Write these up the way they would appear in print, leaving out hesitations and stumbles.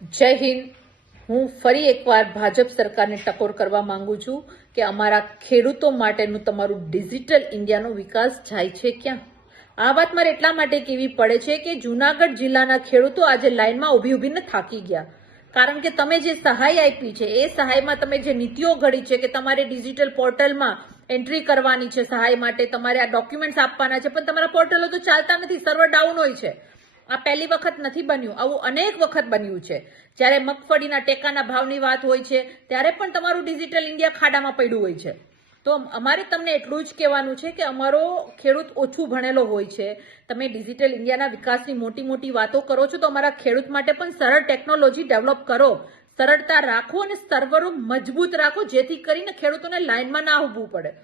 જય હિન્દ। હું ફરી એકવાર ભાજપ સરકારને ટકોર કરવા માંગુ છું કે અમારા ખેડૂતો માટેનું તમારું ડિજિટલ ઇન્ડિયાનો વિકાસ જાય છે ક્યાં? આ વાત મારે એટલા માટે કહેવી પડે છે કે જૂનાગઢ જિલ્લાના ખેડૂતો આજે લાઈનમાં ઊભીને થાકી ગયા, કારણ કે તમે જે સહાય આપી છે એ સહાયમાં તમે જે નીતિઓ ઘડી છે કે તમારે ડિજિટલ પોર્ટલમાં એન્ટ્રી કરવાની છે, સહાય માટે તમારે આ ડોક્યુમેન્ટ્સ આપવાના છે, પણ તમારા પોર્ટલો તો ચાલતા નથી, સર્વર ડાઉન હોય છે। આ પહેલી વખત નથી બન્યું, આવું અનેક વખત બન્યું છે। જ્યારે મગફળીના ટેકાના ભાવની વાત હોય છે ત્યારે પણ તમારું ડિજિટલ ઇન્ડિયા ખાડામાં પડ્યું હોય છે। તો અમારે તમને એટલું જ કહેવાનું છે કે અમારો ખેડૂત ઓછું ભણેલો હોય છે, તમે ડિજિટલ ઇન્ડિયાના વિકાસની મોટી મોટી વાતો કરો છો, તો અમારા ખેડૂત માટે પણ સરળ ટેકનોલોજી ડેવલપ કરો, સરળતા રાખો અને સર્વરો મજબૂત રાખો, જેથી કરીને ખેડૂતોને લાઈનમાં ના ઊભવું પડે।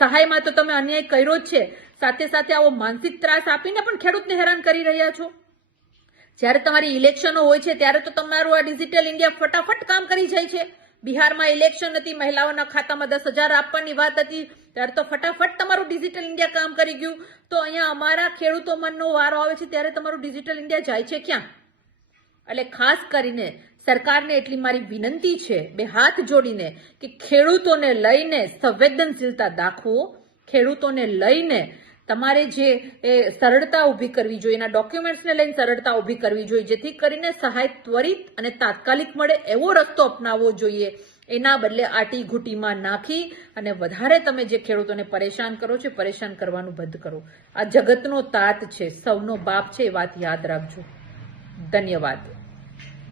સહાયમાં તો તમે અન્યાય કર્યો જ છે, સાથે સાથે આવો માનસિક ત્રાસ આપીને પણ ખેડૂતને હેરાન કરી રહ્યા છો। જ્યારે તમારી ઇલેક્શનો હોય છે ત્યારે તો તમારું આ ડિજિટલ ઇન્ડિયા ફટાફટ કામ કરી જાય છે। બિહારમાં ઇલેક્શન હતી, મહિલાઓના ખાતામાં 10,000 આપવાની વાત હતી, ત્યારે તો ફટાફટ તમારું ડિજિટલ ઇન્ડિયા કામ કરી ગયું। તો અહીંયા અમારા ખેડૂતો મનનો વારો આવે છે ત્યારે તમારું ડિજિટલ ઇન્ડિયા જાય છે ક્યાં? એટલે ખાસ કરીને સરકારને એટલી મારી વિનંતી છે, બે હાથ જોડીને, કે ખેડૂતોને લઈને સંવેદનશીલતા દાખવો, ખેડૂતોને લઈને તમારે જે સરળતા ઊભી કરવી જોઈએ, એના ડોક્યુમેન્ટ્સને લઈને સરળતા ઊભી કરવી જોઈએ, જેથી કરીને સહાય ત્વરિત અને તાત્કાલિક મળે એવો રસ્તો અપનાવવો જોઈએ। એના બદલે આટી ઘૂંટીમાં નાખી અને વધારે તમે જે ખેડૂતોને પરેશાન કરો છો, પરેશાન કરવાનું બંધ કરો। આ જગતનો તાત છે, સૌનો બાપ છે, એ વાત યાદ રાખજો। ધન્યવાદ।